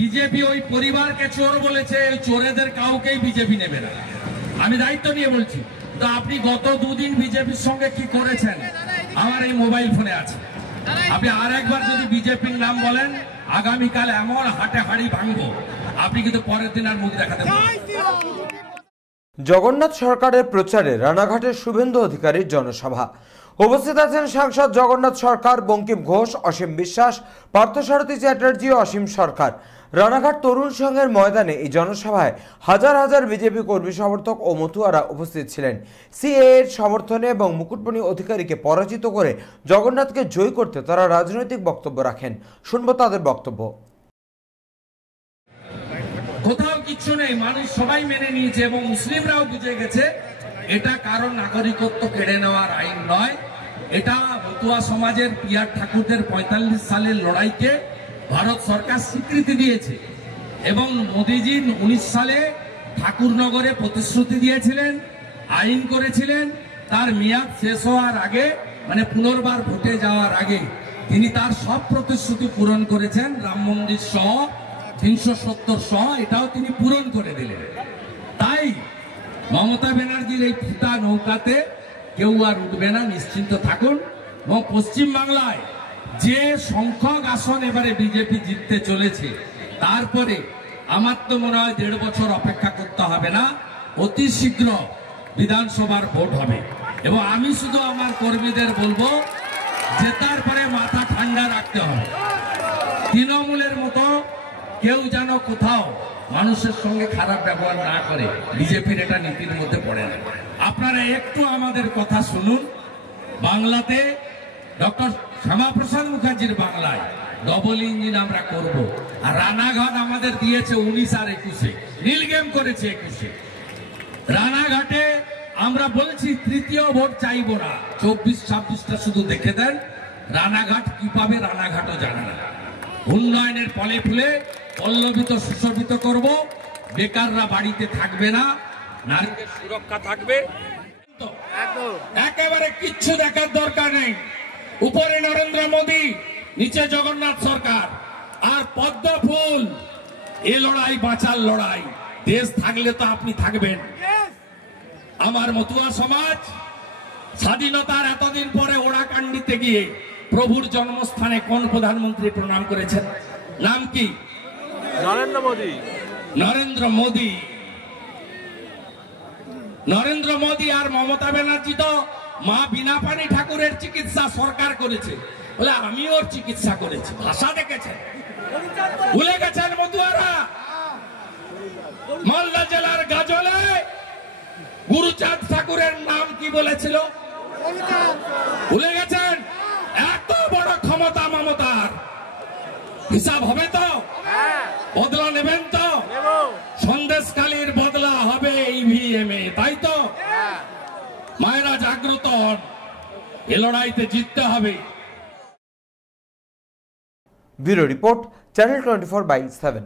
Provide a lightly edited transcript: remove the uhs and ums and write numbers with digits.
BJP ওই পরিবারকে চোর বলেছে, ওই চোরেদের কাউকেই বিজেপি নেবে না। আমি দায়িত্ব নিয়ে বলছি। তো আপনি গত দুদিন বিজেপির সঙ্গে কি করেছেন আমার এই মোবাইল ফোনে আছে। আপনি আর একবার যদি বিজেপির নাম বলেন, আগামীকাল এমন হাটে হাড়ি ভাঙবো, আপনি কিন্তু পরের দিন আর মুখ দেখাতে পারবেন। জগন্নাথ সরকারের প্রচারে রানাঘাটের শুভেন্দু অধিকারীর জনসভা। উপস্থিত আছেন সাংসদ জগন্নাথ সরকার, বঙ্কিম ঘোষ, অসীম বিশ্বাস, পার্থসারথী চ্যাটার্জি, অসীম সরকার। রানাঘাট তরুণ সংঘের ময়দানে এই জনসভায় হাজার হাজার বিজেপি কর্মী সমর্থক ও মতুয়ারা উপস্থিত ছিলেন। সিএএ এর সমর্থনে এবং মুকুটমণি অধিকারীকে পরাজিত করে জগন্নাথকে জয়ী করতে তারা রাজনৈতিক বক্তব্য রাখেন। শুনবো তাদের বক্তব্য। কোথাও কিচ্ছু নেই, মানুষ সবাই মেনে নিয়েছে এবং মুসলিমরাও বুঝে গেছে এটা কারণ নাগরিকত্ব কেড়ে নেওয়ার আইন নয়। এটা মতুয়া সমাজের পিয়ার ঠাকুরদের 45 সালের লড়াইকে ভারত সরকার স্বীকৃতি দিয়েছে এবং মোদীজি 19 সালে ঠাকুরনগরে প্রতিশ্রুতি দিয়েছিলেন, আইন করেছিলেন। তার মেয়াদ শেষ হওয়ার আগে, মানে পুনর্বার ভোটে যাওয়ার আগে তিনি তার সব প্রতিশ্রুতি পূরণ করেছেন। রাম মন্দির সহ 370 সহ এটাও তিনি পূরণ করে দিলেন। তাই মমতা ব্যানার্জির এই ফুটা নৌকাতে কেউ আর উঠবে না, নিশ্চিন্ত থাকুন। এবং পশ্চিম বাংলায় যে সংখ্যক আসন এবারে বিজেপি জিততে চলেছে, তারপরে আমার তো মনে হয় 1.5 বছর অপেক্ষা করতে হবে না, অতি শীঘ্র বিধানসভার ভোট হবে। এবং আমি শুধু আমার কর্মীদের বলবো, জেতার পরে মাথা ঠান্ডা রাখতে হবে। তৃণমূলের মতো কেউ যেন কোথাও মানুষের সঙ্গে খারাপ ব্যবহার না করে, বিজেপির এটা নীতির মধ্যে পড়ে না। আপনারা একটু আমাদের কথা শুনুন। বাংলাতে ডক্টর শ্যামাপ্রসাদ মুখার্জির বাংলায় ডবল ইঞ্জিন আমরা করব, আর রানাঘাট আমাদের দিয়েছে 19 আর 21-এ, নীলগেম করেছে 21-এ। রানাঘাটে আমরা বলছি তৃতীয় ভোট চাইবো না, 24-26টা শুধু দেখে দেন। রানাঘাট কি পাবে রানাঘাটও জানে না। উন্নয়নের ফলে ফুলে পল্লবিত সুশোভিত করব, বেকাররা বাড়িতে থাকবে না, নারীদের সুরক্ষা থাকবে। একেবারে কিচ্ছু দেখার দরকার নেই। উপরে নরেন্দ্র মোদী, নিচে জগন্নাথ সরকার আর পদ্ম ফুল। এ লড়াই বাঁচার লড়াই। দেশ থাকলে তো আপনি থাকবেন। আমার মতুয়া সমাজ স্বাধীনতার এতদিন পরে ওড়াকান্ডিতে গিয়ে প্রভুর জন্মস্থানে কোন প্রধানমন্ত্রী প্রণাম করেছেন? নাম কি? নরেন্দ্র মোদী। নরেন্দ্র মোদী। নরেন্দ্র মোদী আর মমতা ব্যানার্জি তো মা বিনাপানি ঠাকুরের চিকিৎসা সরকার করেছে বলে আমি ওর চিকিৎসা করেছি। ভাষা দেখেছেন? ভুলে গেছেন মতুয়ারা? মালদা জেলার গাজলে গুরুচাঁদ ঠাকুরের নাম কি বলেছিল? ভুলে গেছেন? এত বড় ক্ষমতা মমতার। হিসাব হবে তো? বদলা নেবেন তো? সন্দেশখালীর বদলা হবে ইভিএম এ, তাই তো? মায়েরা জাগ্রত হন, এ লড়াইতে জিততে হবে। Bureau report, channel 24/7।